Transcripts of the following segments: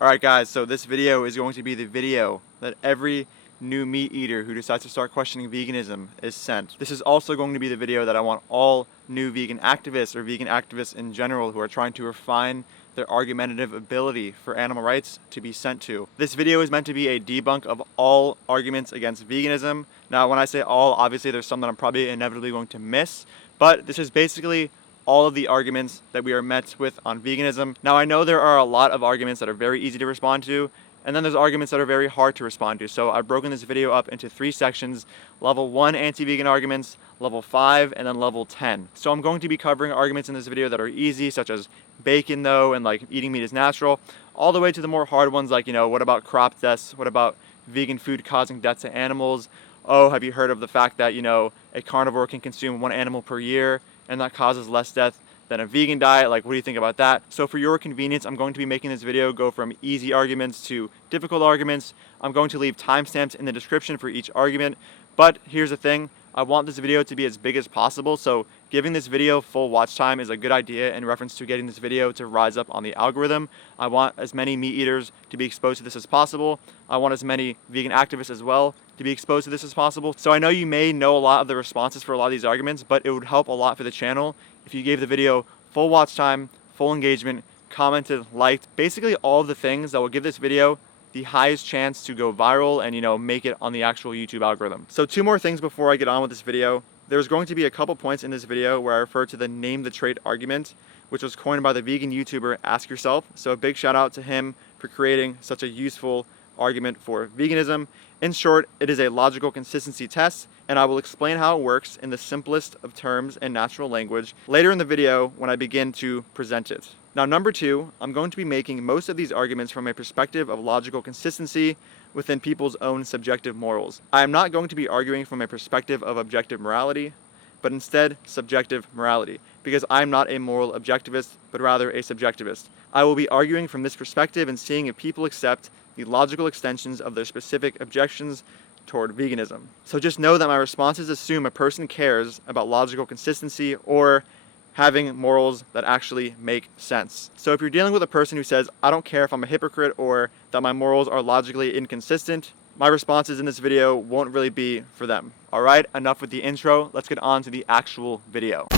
Alright guys, so this video is going to be the video that every new meat eater who decides to start questioning veganism is sent. This is also going to be the video that I want all new vegan activists or vegan activists in general who are trying to refine their argumentative ability for animal rights to be sent to. This video is meant to be a debunk of all arguments against veganism. Now when I say all, obviously there's some that I'm probably inevitably going to miss, but this is basically all of the arguments that we are met with on veganism. Now I know there are a lot of arguments that are very easy to respond to, and then there's arguments that are very hard to respond to. So I've broken this video up into 3 sections: level 1 anti-vegan arguments, level 5, and then level 10. So I'm going to be covering arguments in this video that are easy, such as bacon though, and like eating meat is natural, all the way to the more hard ones like, what about crop deaths? What about vegan food causing death to animals? Oh, have you heard of the fact that, a carnivore can consume 1 animal per year and that causes less death than a vegan diet? Like, what do you think about that? So for your convenience, I'm going to be making this video go from easy arguments to difficult arguments. I'm going to leave timestamps in the description for each argument. But here's the thing, I want this video to be as big as possible, so giving this video full watch time is a good idea in reference to getting this video to rise up on the algorithm. I want as many meat eaters to be exposed to this as possible. I want as many vegan activists as well to be exposed to this as possible. So I know you may know a lot of the responses for a lot of these arguments, but it would help a lot for the channel if you gave the video full watch time, full engagement, commented, liked, basically all of the things that will give this video the highest chance to go viral and make it on the actual YouTube algorithm. So 2 more things before I get on with this video. There's going to be a couple points in this video where I refer to the name the trait argument, which was coined by the vegan YouTuber Ask Yourself. So a big shout out to him for creating such a useful argument for veganism. In short, it is a logical consistency test, and I will explain how it works in the simplest of terms and natural language later in the video when I begin to present it. Now, number 2, I'm going to be making most of these arguments from a perspective of logical consistency within people's own subjective morals. I am not going to be arguing from a perspective of objective morality, but instead subjective morality, because I'm not a moral objectivist, but rather a subjectivist. I will be arguing from this perspective and seeing if people accept the logical extensions of their specific objections toward veganism. So just know that my responses assume a person cares about logical consistency or having morals that actually make sense. So if you're dealing with a person who says, I don't care if I'm a hypocrite or that my morals are logically inconsistent, my responses in this video won't really be for them. Alright, enough with the intro, let's get on to the actual video.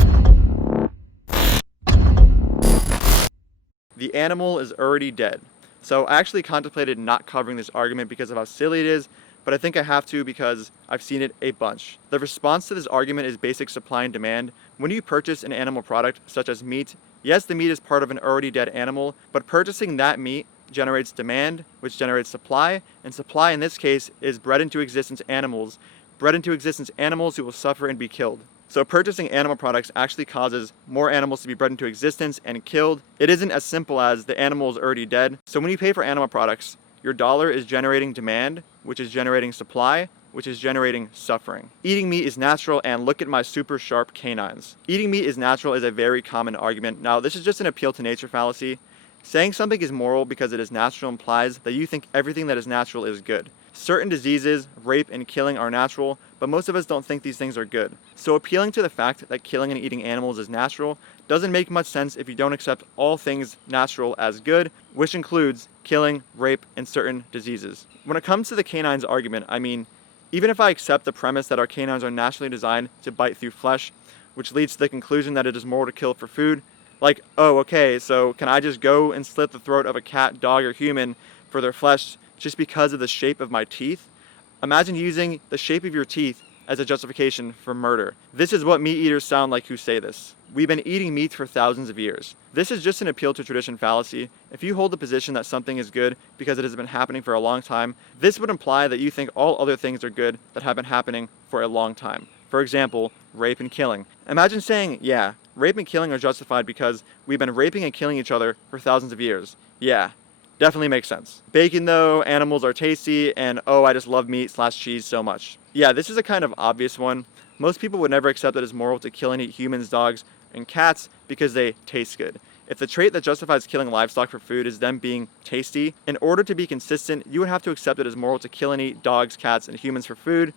The animal is already dead. So I actually contemplated not covering this argument because of how silly it is, but I think I have to because I've seen it a bunch. The response to this argument is basic supply and demand. When you purchase an animal product, such as meat, yes, the meat is part of an already dead animal, but purchasing that meat generates demand, which generates supply, and supply in this case is bred into existence animals who will suffer and be killed. So purchasing animal products actually causes more animals to be bred into existence and killed. It isn't as simple as the animal is already dead. So when you pay for animal products, your dollar is generating demand, which is generating supply, which is generating suffering. Eating meat is natural, and look at my super sharp canines. Eating meat is natural is a very common argument. Now, this is just an appeal to nature fallacy. Saying something is moral because it is natural implies that you think everything that is natural is good. Certain diseases, rape, and killing are natural, but most of us don't think these things are good. So appealing to the fact that killing and eating animals is natural doesn't make much sense if you don't accept all things natural as good, which includes killing, rape, and certain diseases. When it comes to the canines argument, even if I accept the premise that our canines are naturally designed to bite through flesh, which leads to the conclusion that it is moral to kill for food, like, oh, okay, so can I just go and slit the throat of a cat, dog, or human for their flesh just because of the shape of my teeth? Imagine using the shape of your teeth as a justification for murder. This is what meat eaters sound like who say this. We've been eating meat for thousands of years. This is just an appeal to tradition fallacy. If you hold the position that something is good because it has been happening for a long time, this would imply that you think all other things are good that have been happening for a long time. For example, rape and killing. Imagine saying, yeah, rape and killing are justified because we've been raping and killing each other for thousands of years. Yeah, definitely makes sense. Bacon though, animals are tasty, and oh, I just love meat/cheese so much. Yeah, this is a kind of obvious one. Most people would never accept that it's moral to kill and eat humans, dogs, and cats because they taste good. If the trait that justifies killing livestock for food is them being tasty, in order to be consistent, you would have to accept it as moral to kill and eat dogs, cats, and humans for food,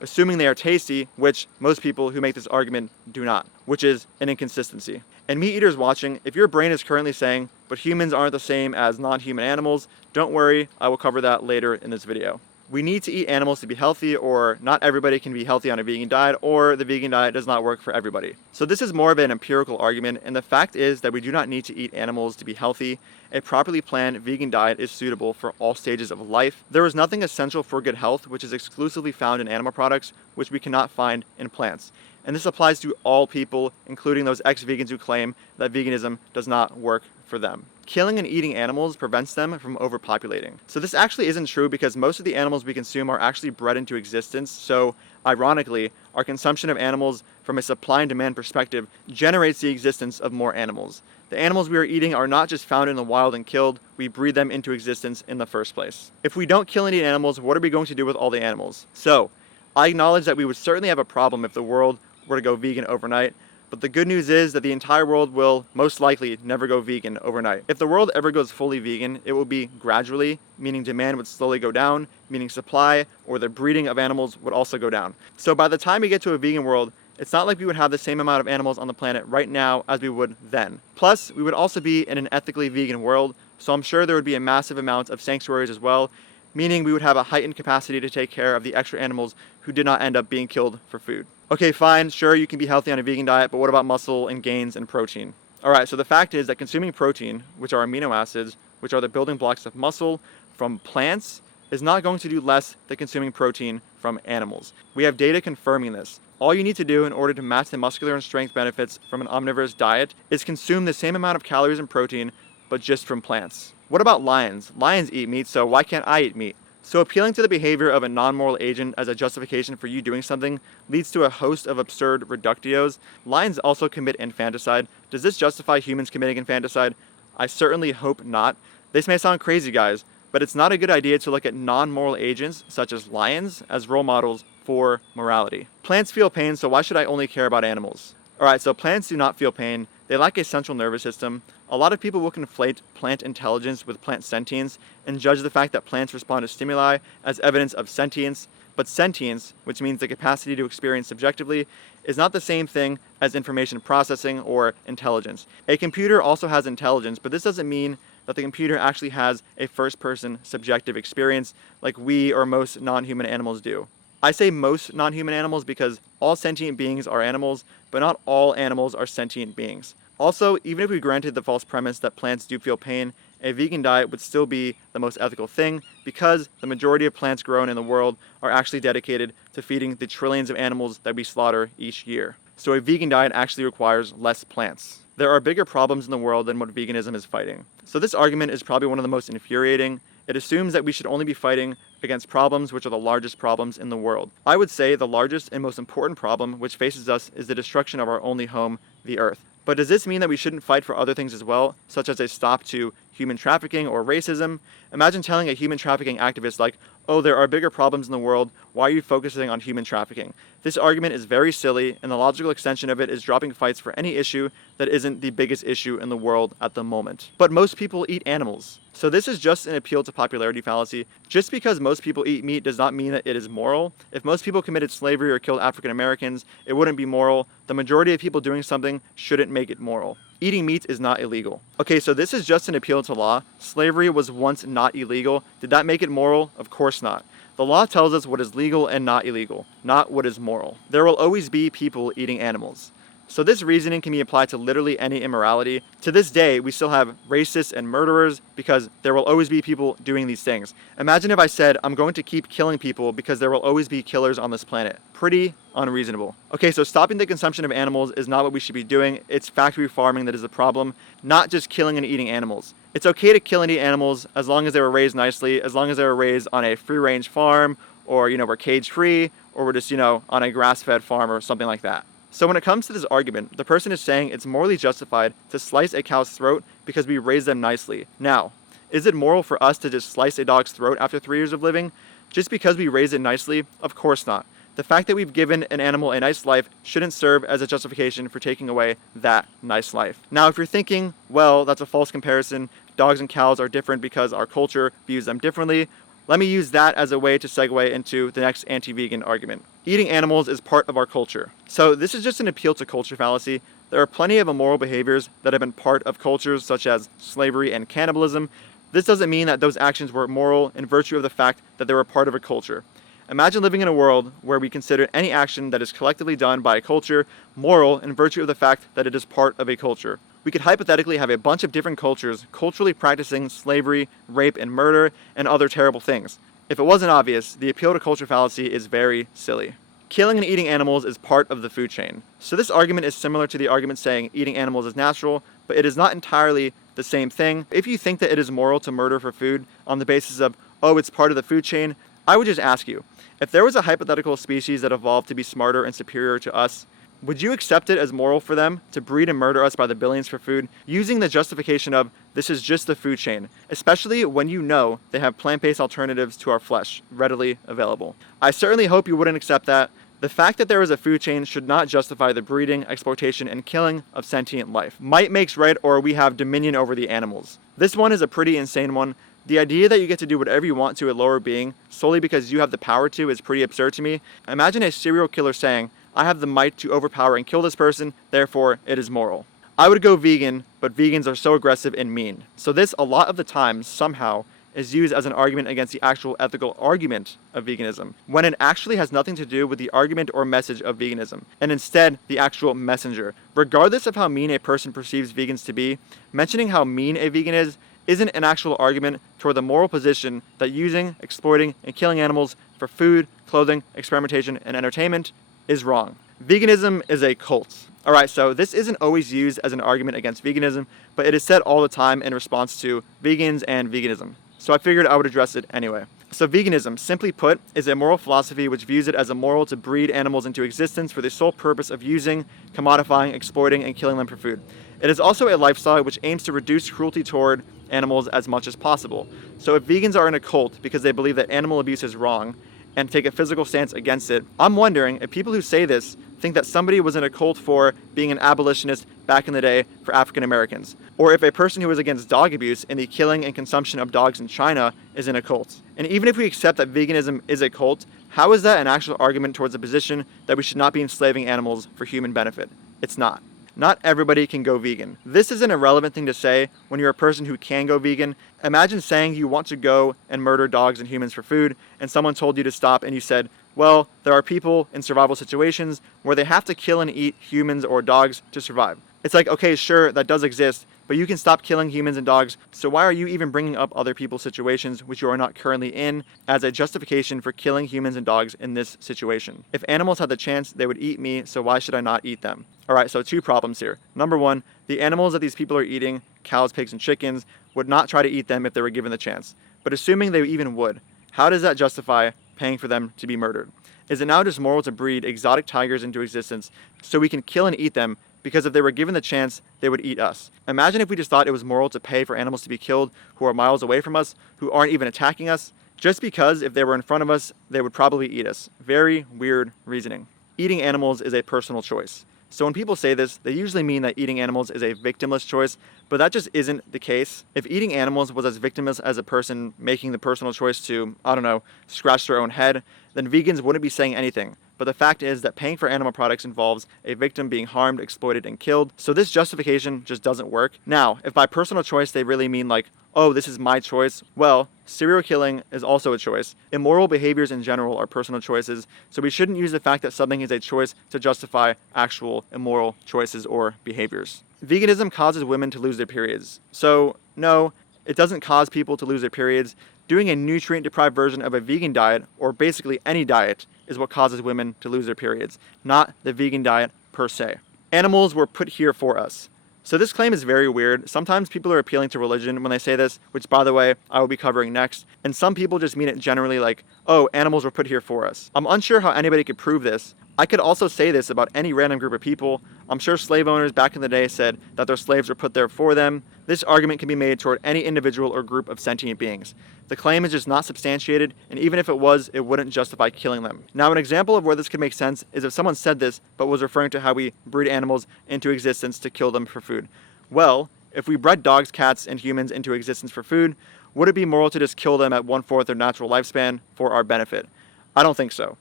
assuming they are tasty, which most people who make this argument do not, which is an inconsistency. And meat eaters watching, if your brain is currently saying, but humans aren't the same as non-human animals, don't worry, I will cover that later in this video. We need to eat animals to be healthy, or not everybody can be healthy on a vegan diet, or the vegan diet does not work for everybody. So this is more of an empirical argument, and the fact is that we do not need to eat animals to be healthy. A properly planned vegan diet is suitable for all stages of life. There is nothing essential for good health which is exclusively found in animal products, which we cannot find in plants. And this applies to all people, including those ex-vegans who claim that veganism does not work for them. Killing and eating animals prevents them from overpopulating. So this actually isn't true because most of the animals we consume are actually bred into existence. So ironically, our consumption of animals from a supply and demand perspective generates the existence of more animals. The animals we are eating are not just found in the wild and killed, we breed them into existence in the first place. If we don't kill any animals, what are we going to do with all the animals? So, I acknowledge that we would certainly have a problem if the world were to go vegan overnight, but the good news is that the entire world will most likely never go vegan overnight. If the world ever goes fully vegan, it will be gradually, meaning demand would slowly go down, meaning supply or the breeding of animals would also go down. So by the time we get to a vegan world, it's not like we would have the same amount of animals on the planet right now as we would then. Plus, we would also be in an ethically vegan world, so I'm sure there would be a massive amount of sanctuaries as well, meaning we would have a heightened capacity to take care of the extra animals who did not end up being killed for food. Okay, fine, sure, you can be healthy on a vegan diet, but what about muscle and gains and protein? Alright, so the fact is that consuming protein, which are amino acids, which are the building blocks of muscle, from plants, is not going to do less than consuming protein from animals. We have data confirming this. All you need to do in order to match the muscular and strength benefits from an omnivorous diet is consume the same amount of calories and protein, but just from plants. What about lions? Lions eat meat, so why can't I eat meat? So appealing to the behavior of a non-moral agent as a justification for you doing something leads to a host of absurd reductios. Lions also commit infanticide. Does this justify humans committing infanticide? I certainly hope not. This may sound crazy, guys, but it's not a good idea to look at non-moral agents, such as lions, as role models for morality. Plants feel pain, so why should I only care about animals? Alright, so plants do not feel pain. They lack a central nervous system. A lot of people will conflate plant intelligence with plant sentience and judge the fact that plants respond to stimuli as evidence of sentience. But sentience, which means the capacity to experience subjectively, is not the same thing as information processing or intelligence. A computer also has intelligence, but this doesn't mean that the computer actually has a first-person subjective experience like we or most non-human animals do. I say most non-human animals because all sentient beings are animals, but not all animals are sentient beings. Also, even if we granted the false premise that plants do feel pain, a vegan diet would still be the most ethical thing because the majority of plants grown in the world are actually dedicated to feeding the trillions of animals that we slaughter each year. So a vegan diet actually requires less plants. There are bigger problems in the world than what veganism is fighting. So this argument is probably one of the most infuriating. It assumes that we should only be fighting against problems which are the largest problems in the world. I would say the largest and most important problem which faces us is the destruction of our only home, the Earth. But does this mean that we shouldn't fight for other things as well, such as a stop to human trafficking or racism? Imagine telling a human trafficking activist like, oh, there are bigger problems in the world, why are you focusing on human trafficking? This argument is very silly, and the logical extension of it is dropping fights for any issue that isn't the biggest issue in the world at the moment. But most people eat animals. So this is just an appeal to popularity fallacy. Just because most people eat meat does not mean that it is moral. If most people committed slavery or killed African Americans, it wouldn't be moral. The majority of people doing something shouldn't make it moral. Eating meat is not illegal. Okay, so this is just an appeal to law. Slavery was once not illegal. Did that make it moral? Of course not. The law tells us what is legal and not illegal, not what is moral. There will always be people eating animals. So this reasoning can be applied to literally any immorality. To this day, we still have racists and murderers because there will always be people doing these things. Imagine if I said, I'm going to keep killing people because there will always be killers on this planet. Pretty unreasonable. Okay, so stopping the consumption of animals is not what we should be doing. It's factory farming that is the problem, not just killing and eating animals. It's okay to kill and eat animals as long as they were raised nicely, as long as they were raised on a free-range farm, or, we're cage-free, or we're just, on a grass-fed farm or something like that. So when it comes to this argument, the person is saying it's morally justified to slice a cow's throat because we raise them nicely. Now, is it moral for us to just slice a dog's throat after 3 years of living? Just because we raise it nicely? Of course not. The fact that we've given an animal a nice life shouldn't serve as a justification for taking away that nice life. Now, if you're thinking, well, that's a false comparison, dogs and cows are different because our culture views them differently, Let me use that as a way to segue into the next anti-vegan argument. Eating animals is part of our culture. So this is just an appeal to culture fallacy. There are plenty of immoral behaviors that have been part of cultures such as slavery and cannibalism. This doesn't mean that those actions were moral in virtue of the fact that they were part of a culture. Imagine living in a world where we consider any action that is collectively done by a culture moral in virtue of the fact that it is part of a culture. We could hypothetically have a bunch of different cultures culturally practicing slavery, rape, and murder, and other terrible things. If it wasn't obvious, the appeal to culture fallacy is very silly. Killing and eating animals is part of the food chain. So this argument is similar to the argument saying eating animals is natural, but it is not entirely the same thing. If you think that it is moral to murder for food on the basis of, oh, it's part of the food chain, I would just ask you, if there was a hypothetical species that evolved to be smarter and superior to us, would you accept it as moral for them to breed and murder us by the billions for food, using the justification of, this is just the food chain, especially when you know they have plant-based alternatives to our flesh readily available? I certainly hope you wouldn't accept that. The fact that there is a food chain should not justify the breeding, exploitation, and killing of sentient life. Might makes right, or we have dominion over the animals. This one is a pretty insane one. The idea that you get to do whatever you want to a lower being solely because you have the power to is pretty absurd to me. Imagine a serial killer saying, I have the might to overpower and kill this person, therefore it is moral. I would go vegan, but vegans are so aggressive and mean. So this, a lot of the time, somehow, is used as an argument against the actual ethical argument of veganism, when it actually has nothing to do with the argument or message of veganism, and instead the actual messenger. Regardless of how mean a person perceives vegans to be, mentioning how mean a vegan is isn't an actual argument toward the moral position that using, exploiting, and killing animals for food, clothing, experimentation, and entertainment is wrong. Veganism is a cult. Alright, so this isn't always used as an argument against veganism, but it is said all the time in response to vegans and veganism. So I figured I would address it anyway. So veganism, simply put, is a moral philosophy which views it as immoral to breed animals into existence for the sole purpose of using, commodifying, exploiting, and killing them for food. It is also a lifestyle which aims to reduce cruelty toward animals as much as possible. So if vegans are in a cult because they believe that animal abuse is wrong and take a physical stance against it, I'm wondering if people who say this think that somebody was in a cult for being an abolitionist back in the day for African Americans, or if a person who was against dog abuse and the killing and consumption of dogs in China is in a cult. And even if we accept that veganism is a cult, how is that an actual argument towards the position that we should not be enslaving animals for human benefit? It's not. Not everybody can go vegan. This is an irrelevant thing to say when you're a person who can go vegan. Imagine saying you want to go and murder dogs and humans for food, and someone told you to stop and you said, well, there are people in survival situations where they have to kill and eat humans or dogs to survive. It's like, okay, sure, that does exist, but you can stop killing humans and dogs, so why are you even bringing up other people's situations which you are not currently in as a justification for killing humans and dogs in this situation? If animals had the chance, they would eat me, so why should I not eat them? Alright, so two problems here. Number one, the animals that these people are eating, cows, pigs, and chickens, would not try to eat them if they were given the chance. But assuming they even would, how does that justify paying for them to be murdered? Is it now just moral to breed exotic tigers into existence so we can kill and eat them because if they were given the chance, they would eat us? Imagine if we just thought it was moral to pay for animals to be killed who are miles away from us, who aren't even attacking us, just because if they were in front of us, they would probably eat us. Very weird reasoning. Eating animals is a personal choice. So when people say this, they usually mean that eating animals is a victimless choice, but that just isn't the case. If eating animals was as victimless as a person making the personal choice to, I don't know, scratch their own head, then vegans wouldn't be saying anything. But the fact is that paying for animal products involves a victim being harmed, exploited, and killed, so this justification just doesn't work. Now, if by personal choice they really mean like, oh, this is my choice, well, serial killing is also a choice. Immoral behaviors in general are personal choices, so we shouldn't use the fact that something is a choice to justify actual immoral choices or behaviors. Veganism causes women to lose their periods. So, no, it doesn't cause people to lose their periods. Doing a nutrient-deprived version of a vegan diet, or basically any diet, is what causes women to lose their periods, not the vegan diet per se. Animals were put here for us. So this claim is very weird. Sometimes people are appealing to religion when they say this, which by the way, I will be covering next, and some people just mean it generally like, oh, animals were put here for us. I'm unsure how anybody could prove this. I could also say this about any random group of people. I'm sure slave owners back in the day said that their slaves were put there for them. This argument can be made toward any individual or group of sentient beings. The claim is just not substantiated, and even if it was, it wouldn't justify killing them. Now, an example of where this could make sense is if someone said this, but was referring to how we breed animals into existence to kill them for food. Well, if we bred dogs, cats, and humans into existence for food, would it be moral to just kill them at 1/4 their natural lifespan for our benefit? I don't think so.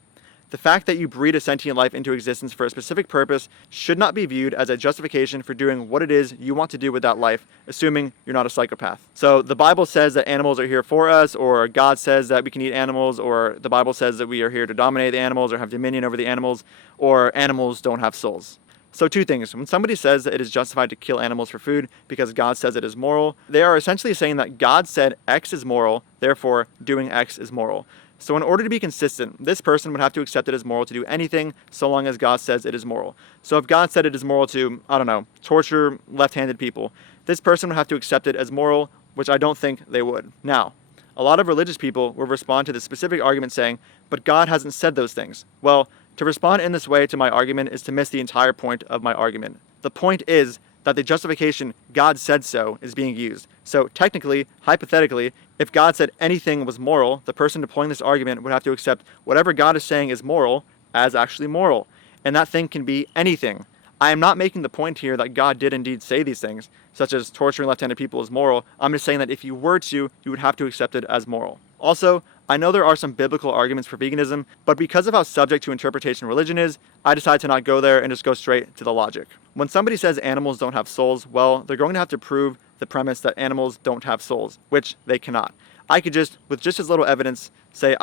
The fact that you breed a sentient life into existence for a specific purpose should not be viewed as a justification for doing what it is you want to do with that life, assuming you're not a psychopath. So the Bible says that animals are here for us, or God says that we can eat animals, or the Bible says that we are here to dominate the animals or have dominion over the animals, or animals don't have souls. So two things. When somebody says that it is justified to kill animals for food because God says it is moral, they are essentially saying that God said X is moral, therefore doing X is moral. So in order to be consistent, this person would have to accept it as moral to do anything so long as God says it is moral. So if God said it is moral to, torture left-handed people, this person would have to accept it as moral, which I don't think they would. Now, a lot of religious people will respond to this specific argument saying, but God hasn't said those things. Well, to respond in this way to my argument is to miss the entire point of my argument. The point is that the justification God said so is being used. So technically, hypothetically, if God said anything was moral, the person deploying this argument would have to accept whatever God is saying is moral as actually moral. And that thing can be anything. I am not making the point here that God did indeed say these things, such as torturing left-handed people is moral. I'm just saying that if you were to, you would have to accept it as moral. Also, I know there are some biblical arguments for veganism, but because of how subject to interpretation religion is, I decided to not go there and just go straight to the logic. When somebody says animals don't have souls, well, they're going to have to prove the premise that animals don't have souls, which they cannot. I could just, with just as little evidence, say,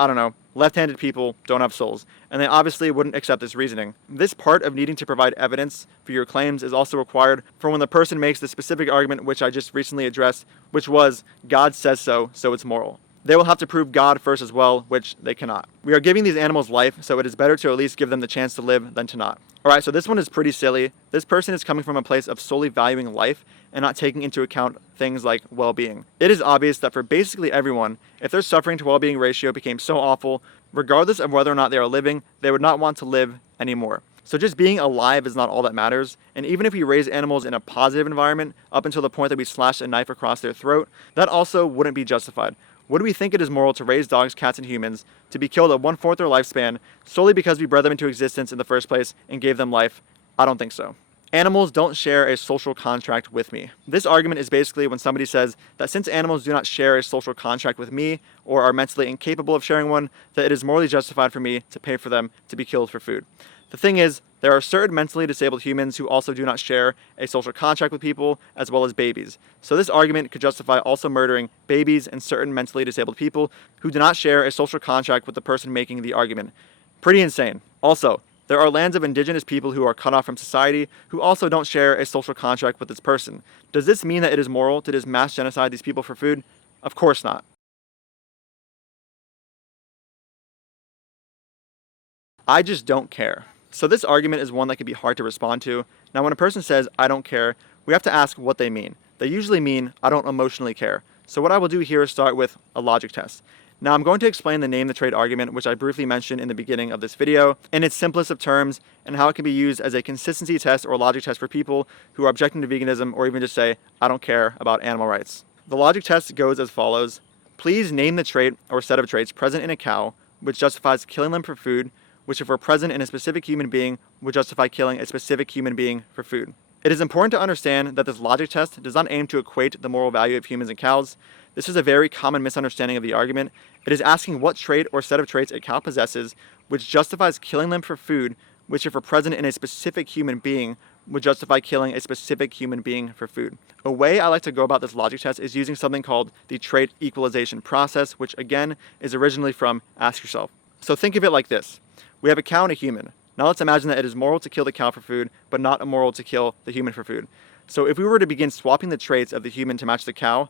left-handed people don't have souls, and they obviously wouldn't accept this reasoning. This part of needing to provide evidence for your claims is also required for when the person makes the specific argument which I just recently addressed, which was, God says so, so it's moral. They will have to prove God first as well, which they cannot. We are giving these animals life, so it is better to at least give them the chance to live than to not. Alright, so this one is pretty silly. This person is coming from a place of solely valuing life and not taking into account things like well-being. It is obvious that for basically everyone, if their suffering to well-being ratio became so awful, regardless of whether or not they are living, they would not want to live anymore. So just being alive is not all that matters, and even if we raise animals in a positive environment up until the point that we slash a knife across their throat, that also wouldn't be justified. Would we think it is moral to raise dogs, cats, and humans to be killed at 1/4 their lifespan solely because we bred them into existence in the first place and gave them life? I don't think so. Animals don't share a social contract with me. This argument is basically when somebody says that since animals do not share a social contract with me or are mentally incapable of sharing one, that it is morally justified for me to pay for them to be killed for food. The thing is, there are certain mentally disabled humans who also do not share a social contract with people, as well as babies. So this argument could justify also murdering babies and certain mentally disabled people who do not share a social contract with the person making the argument. Pretty insane. Also, there are lands of indigenous people who are cut off from society who also don't share a social contract with this person. Does this mean that it is moral to just mass genocide these people for food? Of course not. I just don't care. So this argument is one that can be hard to respond to. Now when a person says, I don't care, we have to ask what they mean. They usually mean, I don't emotionally care. So what I will do here is start with a logic test. Now I'm going to explain the name the trade argument, which I briefly mentioned in the beginning of this video, in its simplest of terms, and how it can be used as a consistency test or logic test for people who are objecting to veganism or even just say, I don't care about animal rights. The logic test goes as follows. Please name the trait or set of traits present in a cow which justifies killing them for food, which if were present in a specific human being would justify killing a specific human being for food. It is important to understand that this logic test does not aim to equate the moral value of humans and cows. This is a very common misunderstanding of the argument. It is asking what trait or set of traits a cow possesses which justifies killing them for food, which if were present in a specific human being would justify killing a specific human being for food. A way I like to go about this logic test is using something called the trait equalization process, which again is originally from Ask Yourself. So think of it like this. We have a cow and a human. Now let's imagine that it is moral to kill the cow for food, but not immoral to kill the human for food. So if we were to begin swapping the traits of the human to match the cow,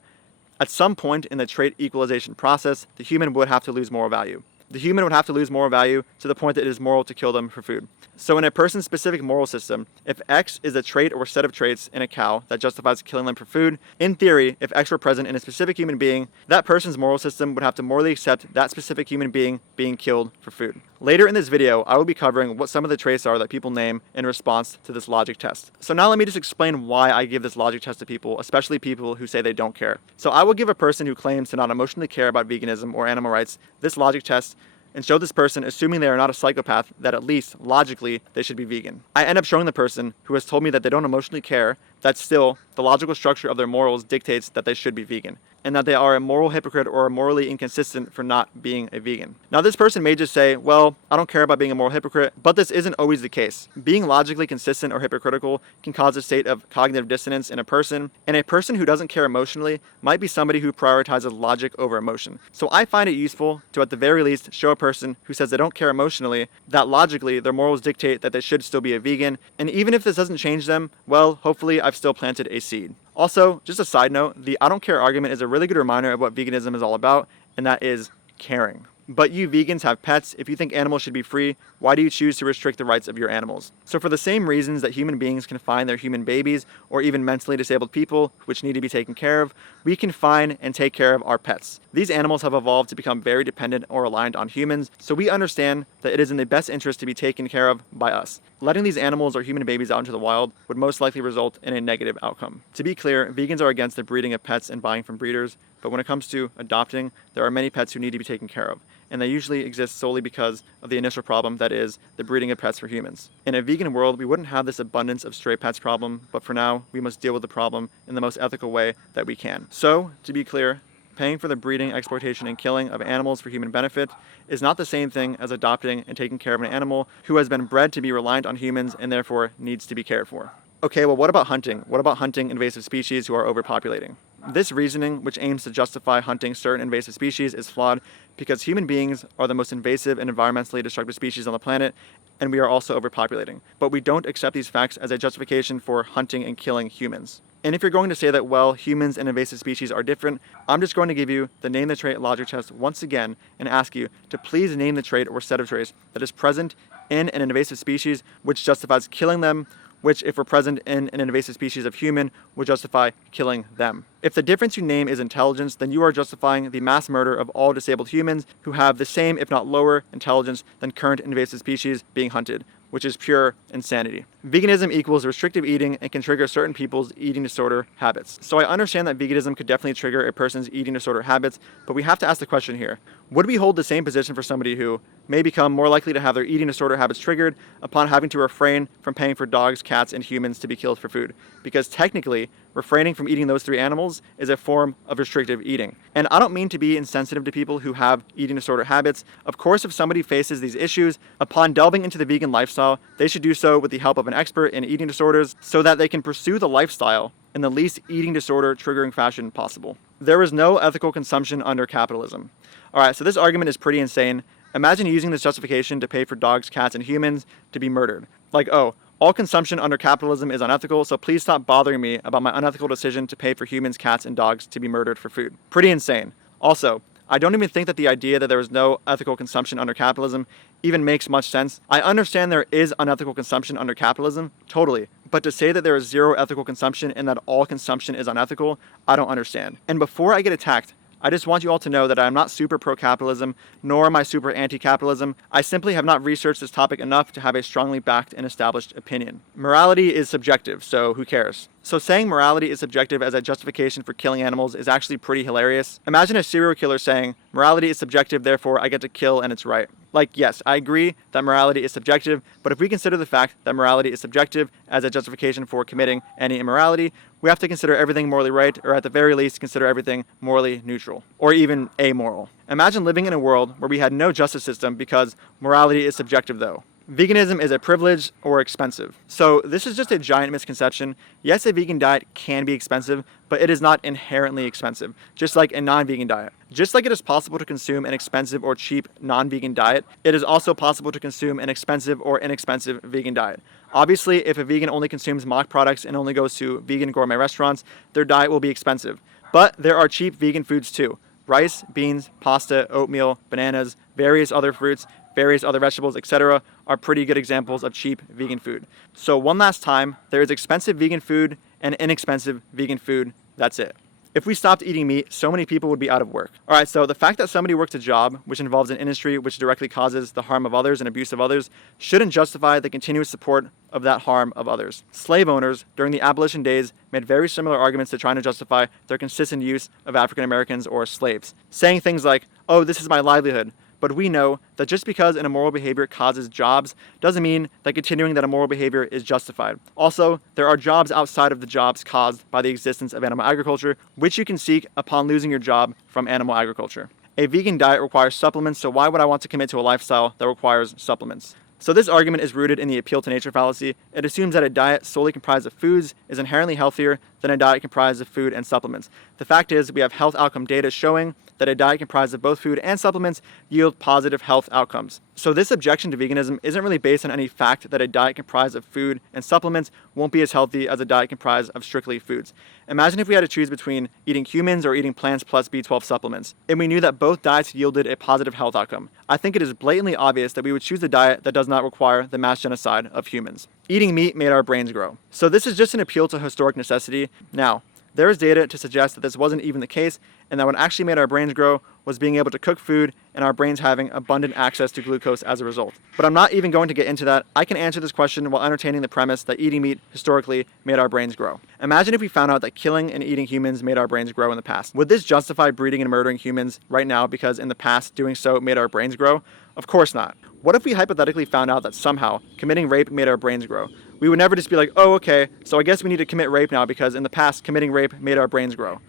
at some point in the trait equalization process, the human would have to lose moral value. The human would have to lose moral value to the point that it is moral to kill them for food. So in a person's specific moral system, if X is a trait or set of traits in a cow that justifies killing them for food, in theory, if X were present in a specific human being, that person's moral system would have to morally accept that specific human being being killed for food. Later in this video, I will be covering what some of the traits are that people name in response to this logic test. So now let me just explain why I give this logic test to people, especially people who say they don't care. So I will give a person who claims to not emotionally care about veganism or animal rights this logic test and show this person, assuming they are not a psychopath, that at least, logically, they should be vegan. I end up showing the person who has told me that they don't emotionally care, that still, the logical structure of their morals dictates that they should be vegan. and that they are a moral hypocrite or morally inconsistent for not being a vegan. Now, this person may just say, well, I don't care about being a moral hypocrite, but this isn't always the case. Being logically consistent or hypocritical can cause a state of cognitive dissonance in a person, and a person who doesn't care emotionally might be somebody who prioritizes logic over emotion. So I find it useful to, at the very least, show a person who says they don't care emotionally that logically their morals dictate that they should still be a vegan, and even if this doesn't change them, well, hopefully I've still planted a seed. Also, just a side note, the I don't care argument is a really good reminder of what veganism is all about, and that is caring. But you vegans have pets. If you think animals should be free, why do you choose to restrict the rights of your animals? So for the same reasons that human beings can find their human babies or even mentally disabled people which need to be taken care of, we can find and take care of our pets. These animals have evolved to become very dependent or reliant on humans, so we understand that it is in the best interest to be taken care of by us. Letting these animals or human babies out into the wild would most likely result in a negative outcome. To be clear, vegans are against the breeding of pets and buying from breeders, but when it comes to adopting, there are many pets who need to be taken care of, and they usually exist solely because of the initial problem, that is, the breeding of pets for humans. In a vegan world, we wouldn't have this abundance of stray pets problem, but for now, we must deal with the problem in the most ethical way that we can. So, to be clear, paying for the breeding, exploitation, and killing of animals for human benefit is not the same thing as adopting and taking care of an animal who has been bred to be reliant on humans and therefore needs to be cared for. Okay, well, what about hunting? What about hunting invasive species who are overpopulating? This reasoning, which aims to justify hunting certain invasive species, is flawed because human beings are the most invasive and environmentally destructive species on the planet, and we are also overpopulating. But we don't accept these facts as a justification for hunting and killing humans. And if you're going to say that, well, humans and invasive species are different, I'm just going to give you the name the trait logic test once again and ask you to please name the trait or set of traits that is present in an invasive species which justifies killing them, which, if were present in an invasive species of human, would justify killing them. If the difference you name is intelligence, then you are justifying the mass murder of all disabled humans who have the same, if not lower, intelligence than current invasive species being hunted, which is pure insanity. Veganism equals restrictive eating and can trigger certain people's eating disorder habits. So I understand that veganism could definitely trigger a person's eating disorder habits, but we have to ask the question here. Would we hold the same position for somebody who may become more likely to have their eating disorder habits triggered upon having to refrain from paying for dogs, cats, and humans to be killed for food? Because technically, refraining from eating those three animals is a form of restrictive eating. And I don't mean to be insensitive to people who have eating disorder habits. Of course, if somebody faces these issues, upon delving into the vegan lifestyle, they should do so with the help of an expert in eating disorders so that they can pursue the lifestyle in the least eating disorder triggering fashion possible. There is no ethical consumption under capitalism. Alright, so this argument is pretty insane. Imagine using this justification to pay for dogs, cats, and humans to be murdered. Like, oh, all consumption under capitalism is unethical, so please stop bothering me about my unethical decision to pay for humans, cats, and dogs to be murdered for food. Pretty insane. Also, I don't even think that the idea that there is no ethical consumption under capitalism even makes much sense. I understand there is unethical consumption under capitalism, totally. But to say that there is zero ethical consumption and that all consumption is unethical, I don't understand. And before I get attacked, I just want you all to know that I am not super pro-capitalism, nor am I super anti-capitalism. I simply have not researched this topic enough to have a strongly backed and established opinion. Morality is subjective, so who cares? So saying morality is subjective as a justification for killing animals is actually pretty hilarious. Imagine a serial killer saying, morality is subjective, therefore I get to kill and it's right. Like, yes, I agree that morality is subjective, but if we consider the fact that morality is subjective as a justification for committing any immorality, we have to consider everything morally right, or at the very least consider everything morally neutral, or even amoral. Imagine living in a world where we had no justice system because morality is subjective though. Veganism is a privilege or expensive. So this is just a giant misconception. Yes, a vegan diet can be expensive, but it is not inherently expensive, just like a non-vegan diet. Just like it is possible to consume an expensive or cheap non-vegan diet, it is also possible to consume an expensive or inexpensive vegan diet. Obviously, if a vegan only consumes mock products and only goes to vegan gourmet restaurants, their diet will be expensive. But there are cheap vegan foods too. Rice, beans, pasta, oatmeal, bananas, various other fruits, various other vegetables, etc. are pretty good examples of cheap vegan food. So one last time, there is expensive vegan food and inexpensive vegan food. That's it. If we stopped eating meat, so many people would be out of work. Alright, so the fact that somebody works a job which involves an industry which directly causes the harm of others and abuse of others shouldn't justify the continuous support of that harm of others. Slave owners, during the abolition days, made very similar arguments to trying to justify their consistent use of African Americans or slaves, saying things like, oh, this is my livelihood. but we know that just because an immoral behavior causes jobs doesn't mean that continuing that immoral behavior is justified. Also, there are jobs outside of the jobs caused by the existence of animal agriculture, which you can seek upon losing your job from animal agriculture. A vegan diet requires supplements, so why would I want to commit to a lifestyle that requires supplements? So this argument is rooted in the appeal to nature fallacy. It assumes that a diet solely comprised of foods is inherently healthier than a diet comprised of food and supplements. The fact is, we have health outcome data showing that a diet comprised of both food and supplements yield positive health outcomes. So this objection to veganism isn't really based on any fact that a diet comprised of food and supplements won't be as healthy as a diet comprised of strictly foods. Imagine if we had to choose between eating humans or eating plants plus B12 supplements, and we knew that both diets yielded a positive health outcome. I think it is blatantly obvious that we would choose the diet that does not require the mass genocide of humans. Eating meat made our brains grow. So this is just an appeal to historic necessity. Now, there is data to suggest that this wasn't even the case, and that what actually made our brains grow was being able to cook food and our brains having abundant access to glucose as a result. But I'm not even going to get into that. I can answer this question while entertaining the premise that eating meat historically made our brains grow. Imagine if we found out that killing and eating humans made our brains grow in the past. Would this justify breeding and murdering humans right now because in the past doing so made our brains grow? Of course not. What if we hypothetically found out that somehow committing rape made our brains grow? We would never just be like, oh, okay, so I guess we need to commit rape now because in the past committing rape made our brains grow.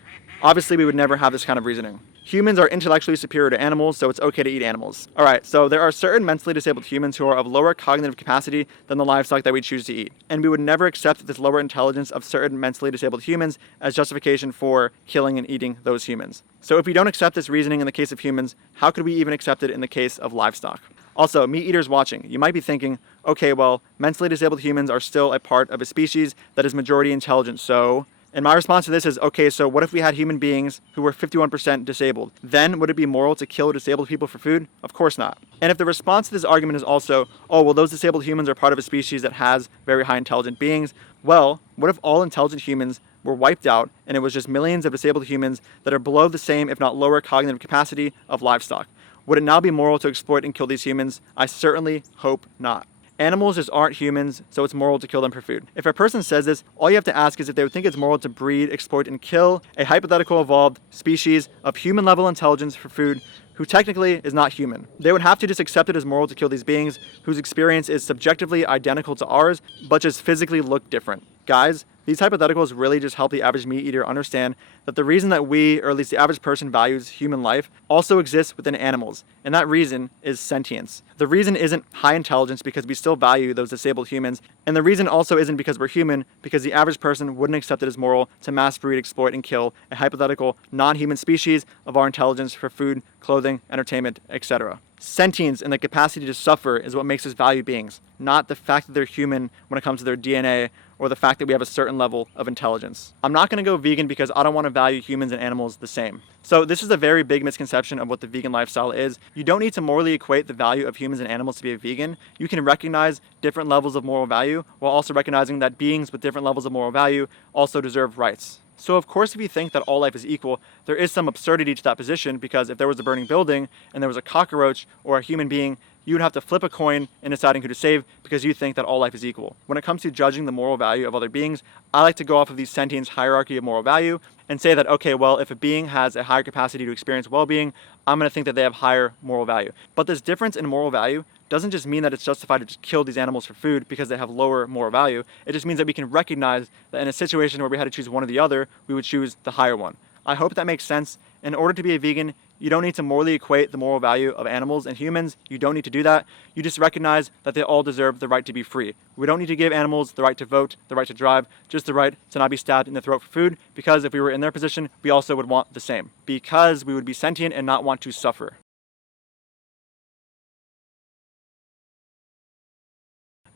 Obviously, we would never have this kind of reasoning. Humans are intellectually superior to animals, so it's okay to eat animals. Alright, so there are certain mentally disabled humans who are of lower cognitive capacity than the livestock that we choose to eat. And we would never accept this lower intelligence of certain mentally disabled humans as justification for killing and eating those humans. So if we don't accept this reasoning in the case of humans, how could we even accept it in the case of livestock? Also, meat eaters watching, you might be thinking, okay, well, mentally disabled humans are still a part of a species that is majority intelligent, so... And my response to this is, okay, so what if we had human beings who were 51% disabled? Then would it be moral to kill disabled people for food? Of course not. And if the response to this argument is also, oh, well, those disabled humans are part of a species that has very high intelligent beings, well, what if all intelligent humans were wiped out and it was just millions of disabled humans that are below the same, if not lower, cognitive capacity of livestock? Would it now be moral to exploit and kill these humans? I certainly hope not. Animals just aren't humans, so it's moral to kill them for food. If a person says this, all you have to ask is if they would think it's moral to breed, exploit, and kill a hypothetical evolved species of human-level intelligence for food who technically is not human. They would have to just accept it as moral to kill these beings whose experience is subjectively identical to ours, but just physically look different. Guys, these hypotheticals really just help the average meat eater understand that the reason that we, or at least the average person, values human life also exists within animals, and that reason is sentience. The reason isn't high intelligence because we still value those disabled humans, and the reason also isn't because we're human, because the average person wouldn't accept it as moral to mass breed, exploit, and kill a hypothetical non-human species of our intelligence for food, clothing, entertainment, etc. Sentience and the capacity to suffer is what makes us value beings, not the fact that they're human when it comes to their DNA or the fact that we have a certain level of intelligence. I'm not going to go vegan because I don't want to value humans and animals the same. So this is a very big misconception of what the vegan lifestyle is. You don't need to morally equate the value of humans and animals to be a vegan. You can recognize different levels of moral value while also recognizing that beings with different levels of moral value also deserve rights. So of course, if you think that all life is equal, there is some absurdity to that position, because if there was a burning building and there was a cockroach or a human being, you would have to flip a coin in deciding who to save because you think that all life is equal. When it comes to judging the moral value of other beings, I like to go off of the sentience hierarchy of moral value and say that, okay, well, if a being has a higher capacity to experience well-being, I'm going to think that they have higher moral value. But this difference in moral value doesn't just mean that it's justified to just kill these animals for food because they have lower moral value. It just means that we can recognize that in a situation where we had to choose one or the other, we would choose the higher one. I hope that makes sense. In order to be a vegan, you don't need to morally equate the moral value of animals and humans. You don't need to do that. You just recognize that they all deserve the right to be free. We don't need to give animals the right to vote, the right to drive, just the right to not be stabbed in the throat for food, because if we were in their position, we also would want the same, because we would be sentient and not want to suffer.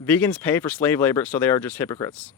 Vegans pay for slave labor, so they are just hypocrites.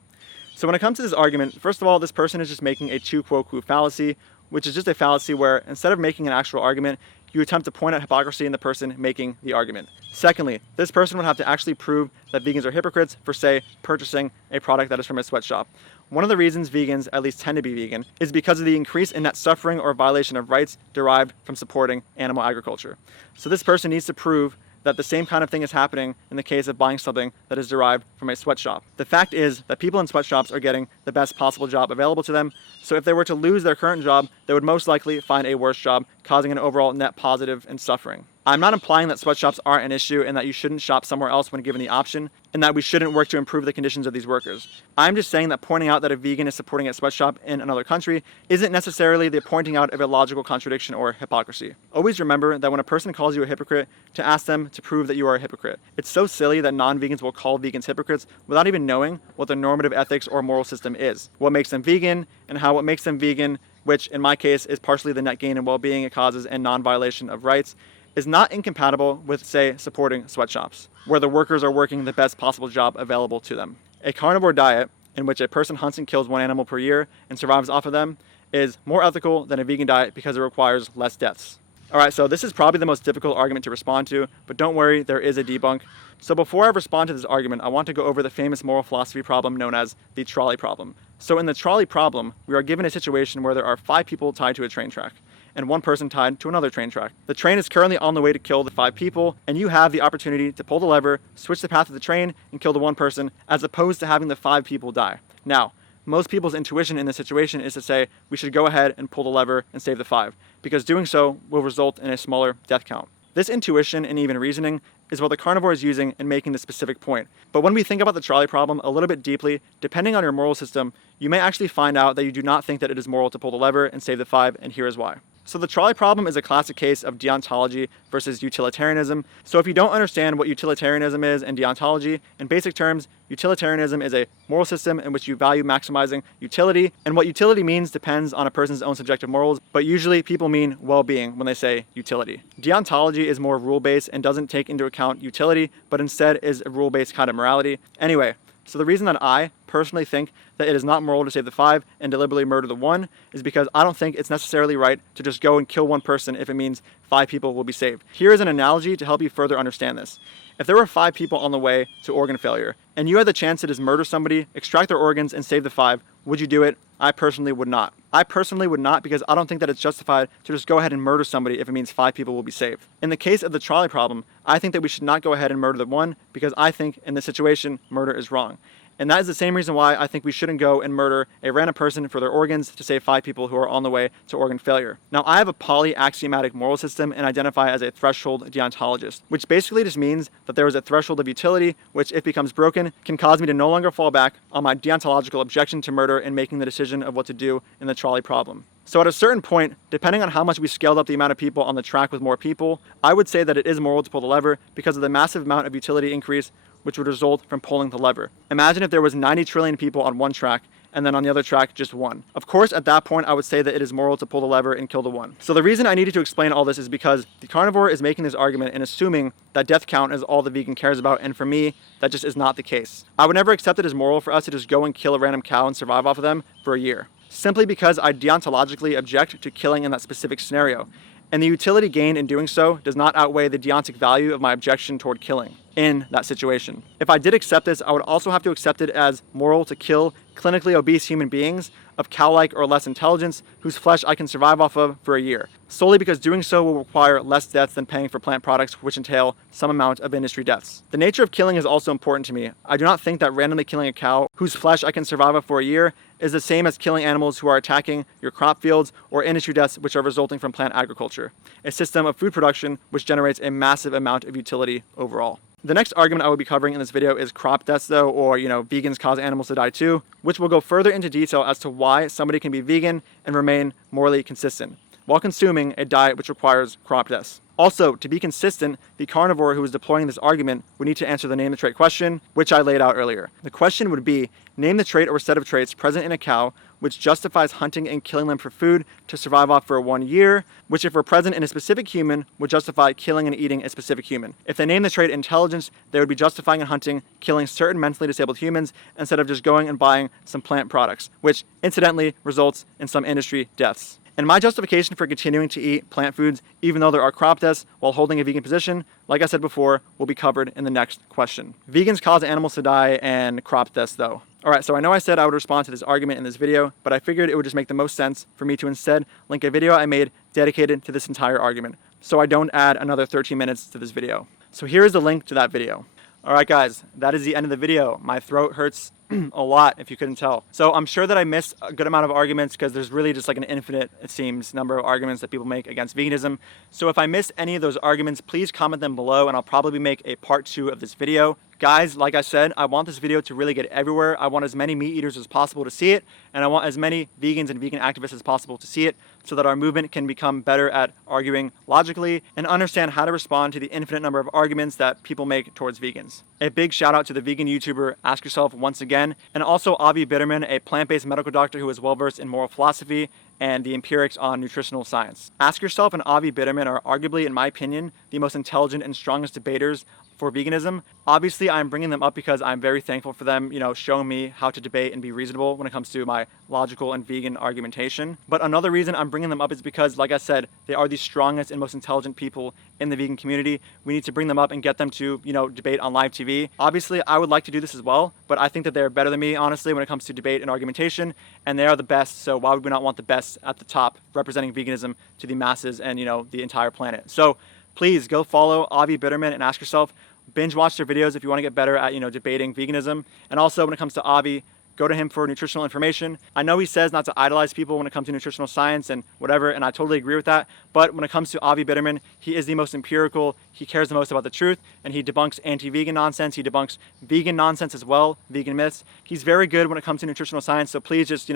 So when it comes to this argument, first of all, this person is just making a tu quo fallacy, which is just a fallacy where instead of making an actual argument, you attempt to point out hypocrisy in the person making the argument. Secondly, this person would have to actually prove that vegans are hypocrites for, say, purchasing a product that is from a sweatshop. One of the reasons vegans at least tend to be vegan is because of the increase in net suffering or violation of rights derived from supporting animal agriculture. So this person needs to prove that the same kind of thing is happening in the case of buying something that is derived from a sweatshop. The fact is that people in sweatshops are getting the best possible job available to them, so if they were to lose their current job, they would most likely find a worse job causing an overall net positive in suffering. I'm not implying that sweatshops aren't an issue and that you shouldn't shop somewhere else when given the option, and that we shouldn't work to improve the conditions of these workers. I'm just saying that pointing out that a vegan is supporting a sweatshop in another country isn't necessarily the pointing out of a logical contradiction or hypocrisy. Always remember that when a person calls you a hypocrite, to ask them to prove that you are a hypocrite. It's so silly that non-vegans will call vegans hypocrites without even knowing what their normative ethics or moral system is, what makes them vegan, and how what makes them vegan, which in my case is partially the net gain and well-being it causes and non-violation of rights, is not incompatible with, say, supporting sweatshops, where the workers are working the best possible job available to them. A carnivore diet, in which a person hunts and kills one animal per year and survives off of them, is more ethical than a vegan diet because it requires less deaths. Alright, so this is probably the most difficult argument to respond to, but don't worry, there is a debunk. So before I respond to this argument, I want to go over the famous moral philosophy problem known as the trolley problem. So in the trolley problem, we are given a situation where there are 5 people tied to a train track, and 1 person tied to another train track. The train is currently on the way to kill the 5 people, and you have the opportunity to pull the lever, switch the path of the train, and kill the 1 person, as opposed to having the 5 people die. Now, most people's intuition in this situation is to say we should go ahead and pull the lever and save the 5, because doing so will result in a smaller death count. This intuition and even reasoning is what the carnivore is using in making this specific point. But when we think about the trolley problem a little bit deeply, depending on your moral system, you may actually find out that you do not think that it is moral to pull the lever and save the 5, and here is why. So the trolley problem is a classic case of deontology versus utilitarianism. So if you don't understand what utilitarianism is and deontology, in basic terms, utilitarianism is a moral system in which you value maximizing utility, and what utility means depends on a person's own subjective morals, but usually people mean well-being when they say utility. Deontology is more rule-based and doesn't take into account utility, but instead is a rule-based kind of morality. Anyway, so the reason that I personally think that it is not moral to save the 5 and deliberately murder the 1 is because I don't think it's necessarily right to just go and kill 1 person if it means 5 people will be saved. Here is an analogy to help you further understand this. If there were 5 people on the way to organ failure, and you had the chance to just murder somebody, extract their organs, and save the 5, would you do it? I personally would not. I personally would not because I don't think that it's justified to just go ahead and murder somebody if it means 5 people will be saved. In the case of the trolley problem, I think that we should not go ahead and murder the 1 because I think in this situation, murder is wrong. And that is the same reason why I think we shouldn't go and murder a random person for their organs to save 5 people who are on the way to organ failure. Now, I have a polyaxiomatic moral system and identify as a threshold deontologist, which basically just means that there is a threshold of utility, which if becomes broken, can cause me to no longer fall back on my deontological objection to murder and making the decision of what to do in the trolley problem. So at a certain point, depending on how much we scaled up the amount of people on the track with more people, I would say that it is moral to pull the lever because of the massive amount of utility increase which would result from pulling the lever. Imagine if there was 90 trillion people on one track and then on the other track just 1. Of course, at that point, I would say that it is moral to pull the lever and kill the 1. So the reason I needed to explain all this is because the carnivore is making this argument and assuming that death count is all the vegan cares about, and for me, that just is not the case. I would never accept it as moral for us to just go and kill a random cow and survive off of them for a year, simply because I deontologically object to killing in that specific scenario. And the utility gained in doing so does not outweigh the deontic value of my objection toward killing in that situation. If I did accept this, I would also have to accept it as moral to kill clinically obese human beings of cow-like or less intelligence whose flesh I can survive off of for a year, solely because doing so will require less deaths than paying for plant products, which entail some amount of industry deaths. The nature of killing is also important to me. I do not think that randomly killing a cow whose flesh I can survive off for a year is the same as killing animals who are attacking your crop fields or industry deaths which are resulting from plant agriculture, a system of food production which generates a massive amount of utility overall. The next argument I will be covering in this video is crop deaths though, or vegans cause animals to die too, which will go further into detail as to why somebody can be vegan and remain morally consistent while consuming a diet which requires crop deaths. Also, to be consistent, the carnivore who is deploying this argument would need to answer the name the trait question, which I laid out earlier. The question would be, name the trait or set of traits present in a cow which justifies hunting and killing them for food to survive off for 1 year, which if were present in a specific human, would justify killing and eating a specific human. If they name the trait intelligence, they would be justifying and hunting, killing certain mentally disabled humans instead of just going and buying some plant products, which incidentally results in some industry deaths. And my justification for continuing to eat plant foods, even though there are crop deaths while holding a vegan position, like I said before, will be covered in the next question. Vegans cause animals to die and crop deaths though. Alright, so I know I said I would respond to this argument in this video, but I figured it would just make the most sense for me to instead link a video I made dedicated to this entire argument, so I don't add another 13 minutes to this video. So here is the link to that video. Alright guys, that is the end of the video. My throat hurts a lot, if you couldn't tell. So I'm sure that I missed a good amount of arguments because there's really just like an infinite, it seems, number of arguments that people make against veganism. So if I missed any of those arguments, please comment them below and I'll probably make a part 2 of this video. Guys, like I said, I want this video to really get everywhere. I want as many meat eaters as possible to see it, and I want as many vegans and vegan activists as possible to see it so that our movement can become better at arguing logically and understand how to respond to the infinite number of arguments that people make towards vegans. A big shout out to the vegan YouTuber Ask Yourself once again, and also Avi Bitterman, a plant-based medical doctor who is well-versed in moral philosophy and the empirics on nutritional science. Ask Yourself and Avi Bitterman are arguably, in my opinion, the most intelligent and strongest debaters for veganism. Obviously, I'm bringing them up because I'm very thankful for them, showing me how to debate and be reasonable when it comes to my logical and vegan argumentation. But another reason I'm bringing them up is because, like I said, they are the strongest and most intelligent people in the vegan community. We need to bring them up and get them to, debate on live TV. Obviously, I would like to do this as well, but I think that they're better than me, honestly, when it comes to debate and argumentation, and they are the best, so why would we not want the best at the top representing veganism to the masses and, the entire planet? So please go follow Avi Bitterman and Ask Yourself. Binge watch their videos if you want to get better at, debating veganism. And also when it comes to Avi, go to him for nutritional information. I know he says not to idolize people when it comes to nutritional science and whatever, and I totally agree with that. But when it comes to Avi Bitterman, he is the most empirical, he cares the most about the truth, and he debunks anti-vegan nonsense, he debunks vegan nonsense as well, vegan myths. He's very good when it comes to nutritional science, so please just,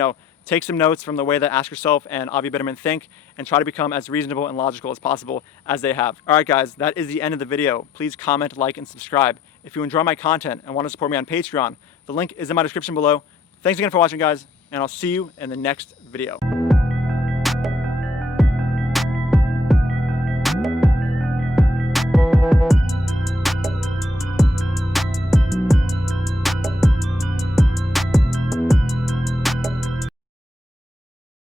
take some notes from the way that Ask Yourself and Avi Bitterman think and try to become as reasonable and logical as possible as they have. All right, guys, that is the end of the video. Please comment, like, and subscribe. If you enjoy my content and want to support me on Patreon, the link is in my description below. Thanks again for watching, guys, and I'll see you in the next video.